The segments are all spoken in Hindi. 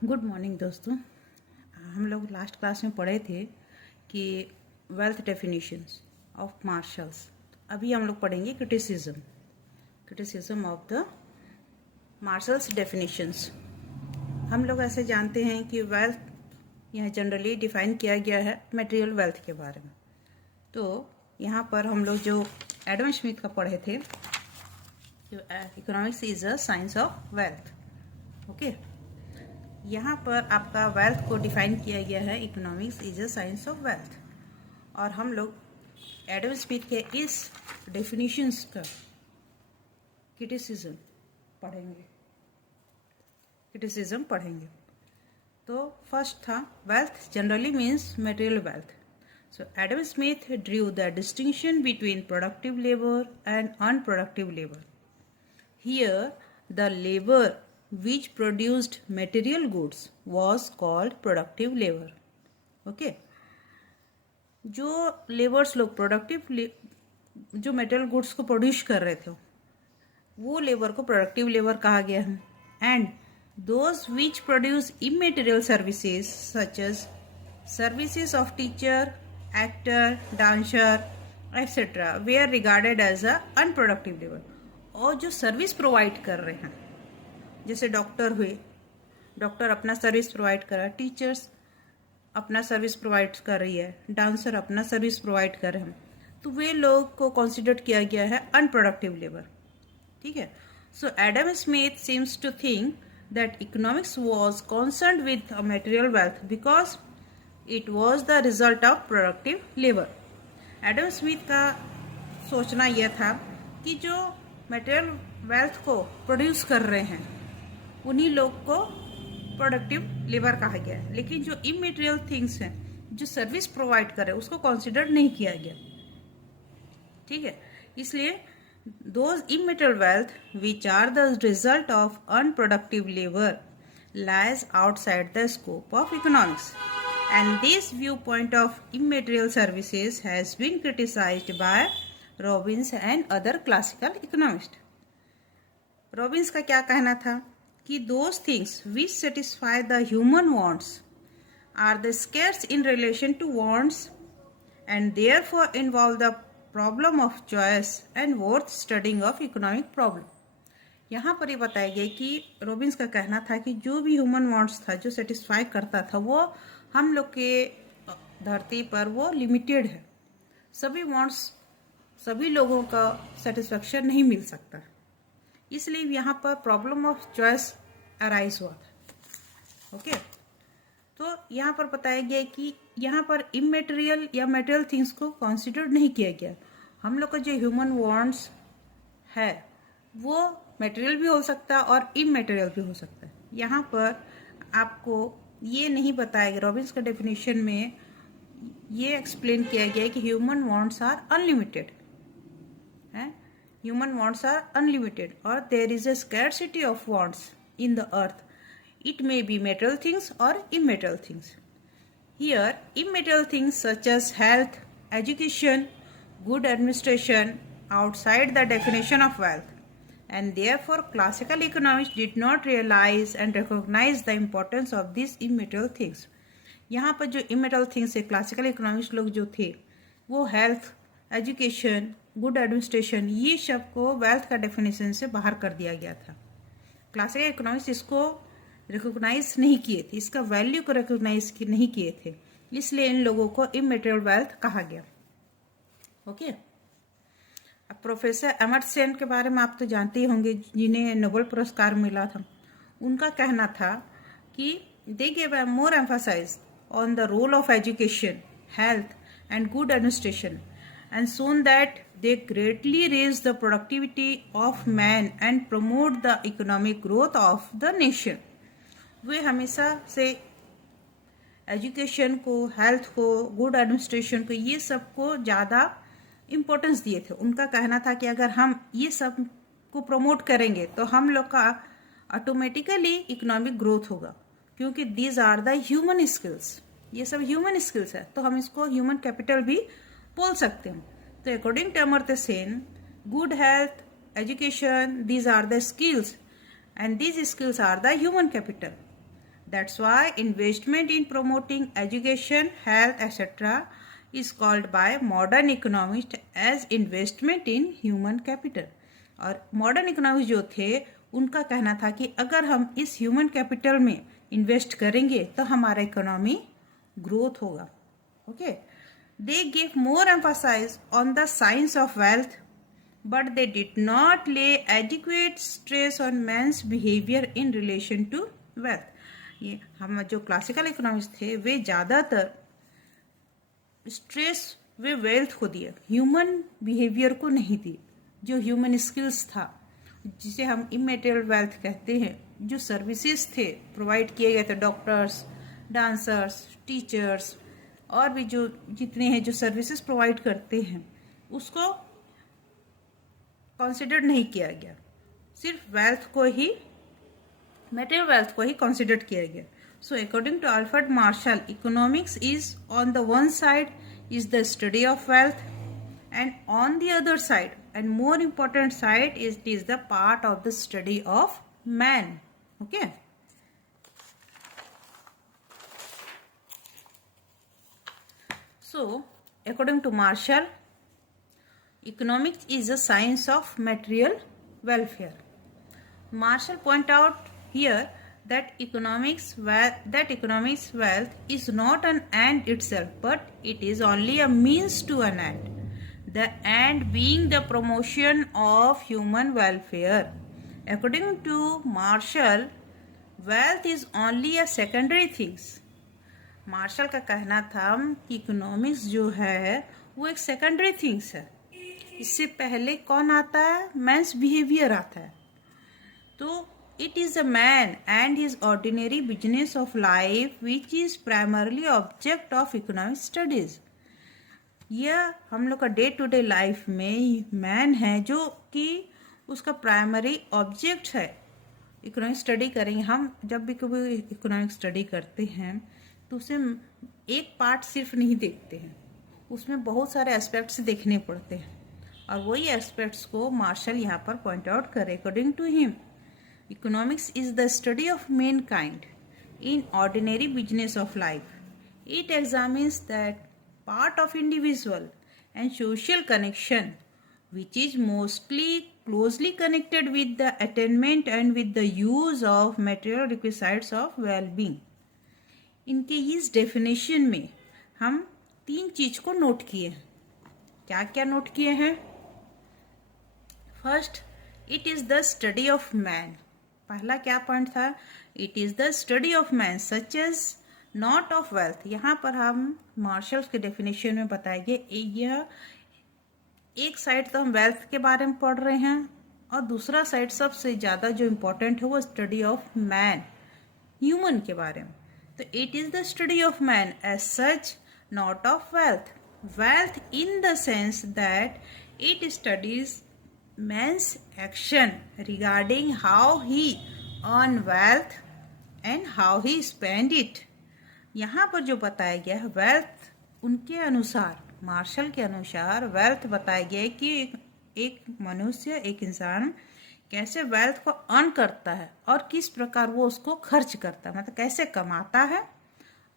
गुड मॉर्निंग दोस्तों। हम लोग लास्ट क्लास में पढ़े थे कि वेल्थ डेफिनेशंस ऑफ मार्शल्स। अभी हम लोग पढ़ेंगे criticism of the marshals definitions. हम लोग ऐसे जानते हैं कि वेल्थ यह जनरली डिफाइन किया गया है मटेरियल वेल्थ के बारे में। तो यहाँ पर हम लोग जो एडम स्मिथ का पढ़े थे, economics is a science of wealth. Okay, यहाँ पर आपका वेल्थ को डिफाइन किया गया है, economics is a science of wealth. और हम लोग एडम स्मिथ के इस डेफिनेशंस का क्रिटिसिज्म पढ़ेंगे। तो फर्स्ट था wealth generally means material wealth. So Adam Smith drew the distinction between productive labor and unproductive labor. Here, the labor which produced material goods was called productive labor. Okay? जो लेबर्स लोग जो मटेरियल गुड्स को प्रोड्यूस कर रहे थे, वो लेबर को प्रोडक्टिव लेबर कहा गया है। And those which produce immaterial services such as services of teacher, actor, dancer etcetera they are regarded as a unproductive labour. और जो सर्विस प्रोवाइड कर रहे हैं, जैसे डॉक्टर हुए, डॉक्टर अपना सर्विस प्रोवाइड कर रहा है, टीचर्स अपना सर्विस प्रोवाइड कर रही है, डांसर अपना सर्विस प्रोवाइड कर रहे हैं, तो वे लोग को कंसिडर किया गया है अनप्रोडक्टिव लेबर। ठीक है। So Adam Smith seems to think that economics was concerned with material wealth because it was the result of productive labour. Adam Smith का सोचना यह था कि जो मटेरियल वेल्थ को प्रोड्यूस कर रहे हैं, उन्हीं लोग को प्रोडक्टिव लेबर कहा गया है, लेकिन जो इमेटेरियल थिंग्स हैं, जो सर्विस प्रोवाइड कर रहे हैं, उसको कंसिडर नहीं किया गया। ठीक है, इसलिए those immaterial wealth which are the result of unproductive labor lies outside the scope of economics, and this viewpoint of immaterial services has been criticized by Robbins and other classical economists. Robbins का क्या कहना था कि those things which satisfy the human wants are the scarce in relation to wants and therefore involve the problem of choice and worth studying of economic problem. यहाँ पर ये बताया गया कि रॉबिन्स का कहना था कि जो भी ह्यूमन वांट्स था, जो सेटिस्फाई करता था, वो हम लोग के धरती पर वो लिमिटेड है। सभी वांट्स सभी लोगों का सेटिस्फेक्शन नहीं मिल सकता, इसलिए यहाँ पर प्रॉब्लम ऑफ चॉइस अराइज हुआ था। ओके, तो यहाँ पर बताया गया कि यहाँ पर इमेटेरियल या मटेरियल थिंग्स को कंसिडर नहीं किया गया। हम लोग का जो ह्यूमन वांट्स है, वो मटेरियल भी हो सकता है और इमेटेरियल भी हो सकता है। यहाँ पर आपको ये नहीं बताया गया, रॉबिन्स का डेफिनेशन में ये एक्सप्लेन किया गया है कि ह्यूमन वांट्स आर अनलिमिटेड है, ह्यूमन वांट्स आर अनलिमिटेड और there is a scarcity of wants in the earth. It may be material things or immaterial things. Here, immaterial things such as health, education, good administration outside the definition of wealth, and therefore classical economics did not realize and recognize the importance of these immaterial things. यहाँ पर जो immaterial things है, क्लासिकल इकोनॉमिक्स लोग जो थे, वो हेल्थ, एजुकेशन, गुड एडमिनिस्ट्रेशन, ये सब को वेल्थ का डेफिनेशन से बाहर कर दिया गया था। क्लासिकल इकोनॉमिक्स इसको रिकॉग्नाइज नहीं किए थे, इसका वैल्यू को रिकॉग्नाइज नहीं किए थे, इसलिए इन लोगों को इमेटेरियल वेल्थ कहा गया। ओके, अब प्रोफेसर एमर्सन के बारे में आप तो जानते ही होंगे, जिन्हें नोबेल पुरस्कार मिला था। उनका कहना था कि they give a more emphasise on the role of education, health and good administration and shown that they greatly raise the productivity of man and promote the economic growth of the nation. वे हमेशा से एजुकेशन को, हेल्थ को, गुड एडमिनिस्ट्रेशन को, ये सब को ज़्यादा इम्पोर्टेंस दिए थे। उनका कहना था कि अगर हम ये सब को प्रमोट करेंगे तो हम लोग का ऑटोमेटिकली इकोनॉमिक ग्रोथ होगा, क्योंकि these are the human skills. ये सब ह्यूमन स्किल्स है, तो हम इसको ह्यूमन कैपिटल भी बोल सकते हैं। तो according to Amartya Sen, good health, education, these are the skills and these skills are the human capital. That's why investment in promoting education, health, etc. is called by modern economists as investment in human capital. और मॉडर्न इकोनॉमिक्स जो थे उनका कहना था कि अगर हम इस ह्यूमन कैपिटल में इन्वेस्ट करेंगे तो हमारा इकोनॉमी ग्रोथ होगा. Okay, they give more emphasise on the science of wealth, but they did not lay adequate stress on man's behavior in relation to wealth. ये हम जो क्लासिकल इकोनॉमिक्स थे वे ज़्यादातर स्ट्रेस वे वेल्थ को दिए, ह्यूमन बिहेवियर को नहीं दी. जो ह्यूमन स्किल्स था जिसे हम इमेटेरियल वेल्थ कहते हैं, जो सर्विसेज थे प्रोवाइड किए गए थे, डॉक्टर्स, डांसर्स, टीचर्स और भी जो जितने हैं जो सर्विसेज प्रोवाइड करते हैं उसको कंसिडर नहीं किया गया. सिर्फ वेल्थ को ही, मेटेरियल वेल्थ को ही कंसिडर किया गया. So according to Alfred Marshall, economics is on the one side is the study of wealth and on the other side and more important side is the part of the study of man. Okay, so according to Marshall, economics is a science of material welfare. Marshall point out here that economics wealth is not an end itself, but it is only a means to an end. The end being the promotion of human welfare. According to Marshall, wealth is only a secondary things. Marshall का कहना था कि इकोनॉमिक्स जो है वो एक सेकेंडरी थिंग्स है. इससे पहले कौन आता है? मैन्स बिहेवियर आता है. तो it is a man and his ordinary business of life which is primarily object of economic studies. यह हम लोग का डे टू डे लाइफ में मैन है जो कि उसका प्राइमरी ऑब्जेक्ट है. इकोनॉमिक स्टडी करेंगे हम, जब भी कभी इकोनॉमिक स्टडी करते हैं तो उसे एक पार्ट सिर्फ नहीं देखते हैं, उसमें बहुत सारे एस्पेक्ट्स देखने पड़ते हैं और वही एस्पेक्ट्स को मार्शल यहाँ पर पॉइंट आउट करे. According to him, economics is the study of mankind in ordinary business of life. It examines that part of individual and social connection which is mostly closely connected with the attainment and with the use of material requisites of well-being. इनके इस डेफिनेशन में हम 3 चीज को नोट किए हैं. क्या क्या नोट किए हैं? First, it is the study of man. पहला क्या पॉइंट था? It is the study of man such as not of wealth. यहाँ पर हम मार्शल के डेफिनेशन में बताएंगे, यह एक साइड तो हम वेल्थ के बारे में पढ़ रहे हैं और दूसरा साइड सबसे ज़्यादा जो इम्पोर्टेंट है वो स्टडी ऑफ मैन, ह्यूमन के बारे में. तो it is the study of man as such, not of wealth. Wealth in the sense that it studies man's action regarding how he earn wealth and how he spend it. यहाँ पर जो बताया गया है वेल्थ, उनके अनुसार, मार्शल के अनुसार वेल्थ बताया गया है कि एक मनुष्य, एक इंसान कैसे वेल्थ को अर्न करता है और किस प्रकार वो उसको खर्च करता है, मतलब कैसे कमाता है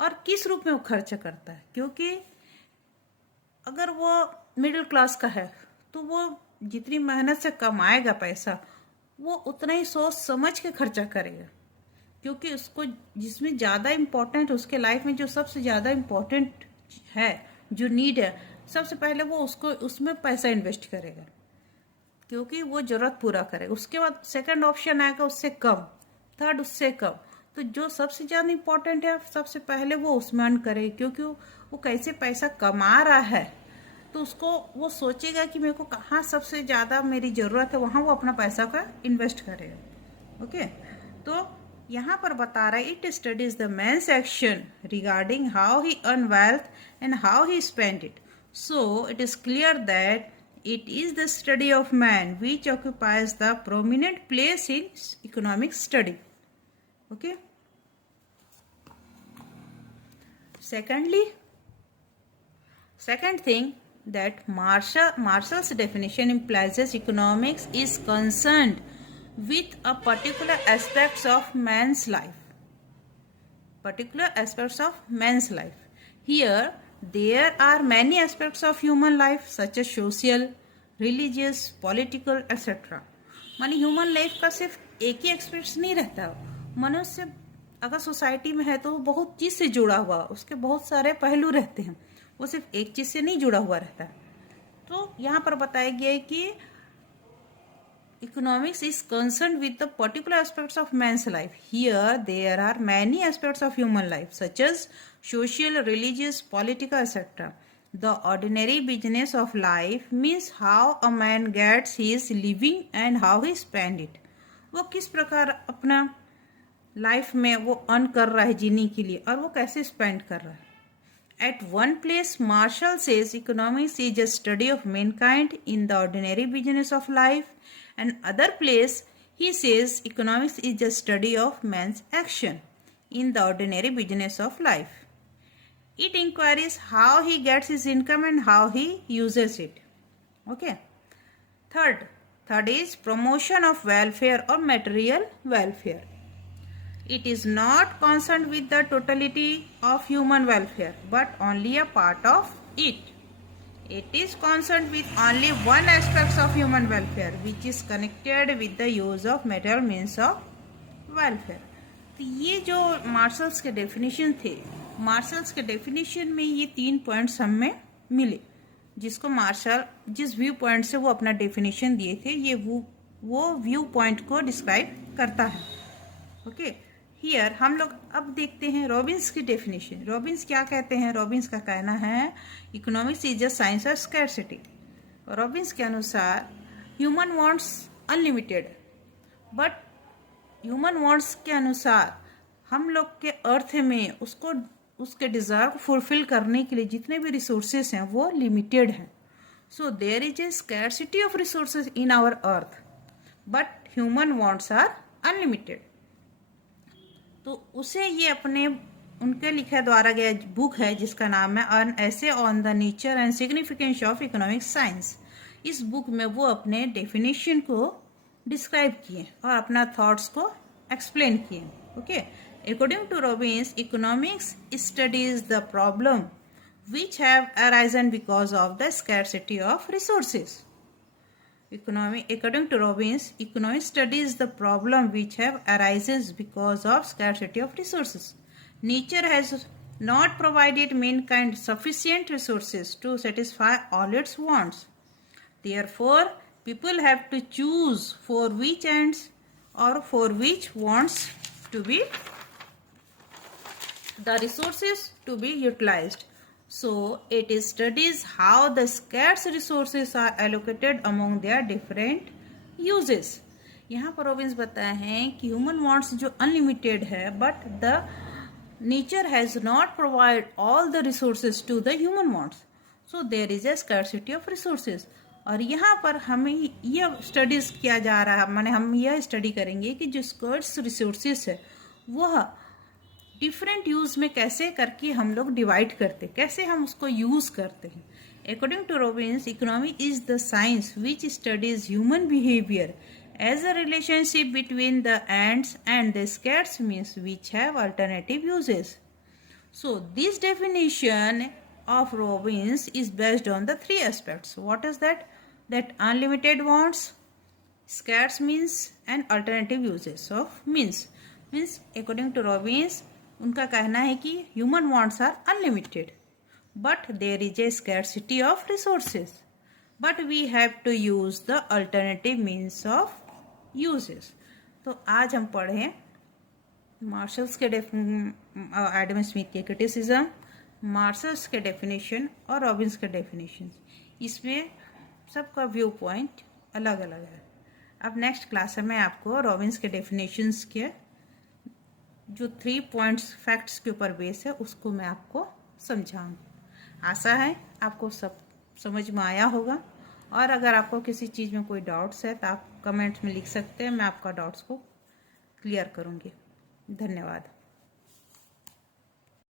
और किस रूप में वो खर्च करता है. क्योंकि अगर वो मिडिल क्लास का है तो वो जितनी मेहनत से कमाएगा पैसा वो उतना ही सोच समझ के खर्चा करेगा. क्योंकि उसको जिसमें ज़्यादा इम्पोर्टेंट, उसके लाइफ में जो सबसे ज़्यादा इम्पोर्टेंट है, जो नीड है, सबसे पहले वो उसको उसमें पैसा इन्वेस्ट करेगा क्योंकि वो ज़रूरत पूरा करेगा. उसके बाद सेकंड ऑप्शन आएगा उससे कम, थर्ड उससे कम. तो जो सबसे ज़्यादा इम्पोर्टेंट है सबसे पहले वो उसमें अर्न करे, क्योंकि वो कैसे पैसा कमा रहा है तो उसको वो सोचेगा कि मेरे को कहाँ सबसे ज़्यादा मेरी ज़रूरत है, वहाँ वो अपना पैसा का इन्वेस्ट करेगा. ओके, तो यहाँ पर बता रहा है it studies the man's action regarding how he earn wealth and how he spend it. So it is clear that it is the study of man which occupies the prominent place in economic study. Okay, second thing that Marshall's definition implies as economics is concerned with a particular aspects of man's life. particular aspects of man's life. Here, there are many aspects of human life such as social, religious, political, etc. मानी ह्यूमन लाइफ का सिर्फ एक ही एस्पेक्ट्स नहीं रहता. मनुष्य अगर सोसाइटी में है तो वो बहुत चीज से जुड़ा हुआ, उसके बहुत सारे पहलू रहते हैं, वो सिर्फ एक चीज से नहीं जुड़ा हुआ रहता है. तो यहाँ पर बताया गया है कि economics is concerned with the particular aspects of man's life. Here there are many aspects of human life such as social, religious, political, etc. The ordinary business of life means how a man gets his living and how he spend it. वो किस प्रकार अपना लाइफ में वो अर्न कर रहा है जीने के लिए और वो कैसे स्पेंड कर रहा है. At one place, Marshall says economics is a study of mankind in the ordinary business of life, and other place he says economics is a study of man's action in the ordinary business of life. It inquires how he gets his income and how he uses it. Okay. Third is promotion of welfare or material welfare. It is not concerned with the totality of human welfare, but only a part of it. It is concerned with only one aspect of human welfare, which is connected with the use of material means of welfare. तो ये जो मार्शल्स के डेफिनेशन थे, मार्शल्स के डेफिनेशन में ये 3 पॉइंट्स हमें मिले, जिसको मार्शल जिस व्यू पॉइंट से वो अपना डेफिनेशन दिए थे, ये वो व्यू पॉइंट को डिस्क्राइब करता है. ओके. हियर हम लोग अब देखते हैं रॉबिन्स की डेफिनेशन. रॉबिन्स क्या कहते हैं? रॉबिन्स का कहना है economics is a science of scarcity. Robins के अनुसार human wants unlimited, but human wants के अनुसार हम लोग के अर्थ में उसको उसके डिज़ायर को फुलफिल करने के लिए जितने भी रिसोर्सेस हैं वो लिमिटेड हैं. So there is a scarcity of resources in our earth, but human wants are unlimited. तो उसे ये अपने उनके लिखे द्वारा गया बुक है जिसका नाम है an essay on the nature and significance of economic science. इस बुक में वो अपने डेफिनेशन को डिस्क्राइब किए और अपना थॉट्स को एक्सप्लेन किए. Okay. According to Robbins, economics studies the problem which have arisen because of the scarcity of resources. According to Robbins, economics studies the problem which have arises because of scarcity of resources. Nature has not provided mankind sufficient resources to satisfy all its wants. Therefore, people have to choose for which ends or for which wants to be the resources to be utilized. So, it studies how the scarce resources are allocated among their different uses. यहाँ पर रॉबिन्स बताया है कि ह्यूमन वांट्स जो अनलिमिटेड है, but the nature has not provide all the resources to the human wants, so there is a scarcity of resources. और यहाँ पर हमें यह स्टडीज किया जा रहा है, माने हम यह स्टडी करेंगे कि जो स्कर्स रिसोर्सेज है वह डिफरेंट यूज में कैसे करके हम लोग डिवाइड करते, कैसे हम उसको यूज करते हैं. According to Robbins, economy is the science which studies human behaviour as a relationship between the ends and the scarce means which have alternative uses. So this definition of Robbins is based on the 3 aspects. What is that? That unlimited wants, scarce means and alternative uses of means. Means according to Robbins, उनका कहना है कि human wants are unlimited, but there is a scarcity of resources. But we have to use the alternative means of uses. तो आज हम पढ़े मार्शल्स के एडम स्मिथ के क्रिटिसिज्म, मार्शल्स के डेफिनेशन और रॉबिन्स के डेफिनेशन. इसमें सबका व्यू पॉइंट अलग अलग है. अब नेक्स्ट क्लास में मैं आपको रॉबिन्स के डेफिनेशंस के जो 3 पॉइंट्स फैक्ट्स के ऊपर बेस है उसको मैं आपको समझाऊंगी. आशा है आपको सब समझ में आया होगा, और अगर आपको किसी चीज़ में कोई डाउट्स है तो आप कमेंट्स में लिख सकते हैं, मैं आपका डाउट्स को क्लियर करूँगी. धन्यवाद.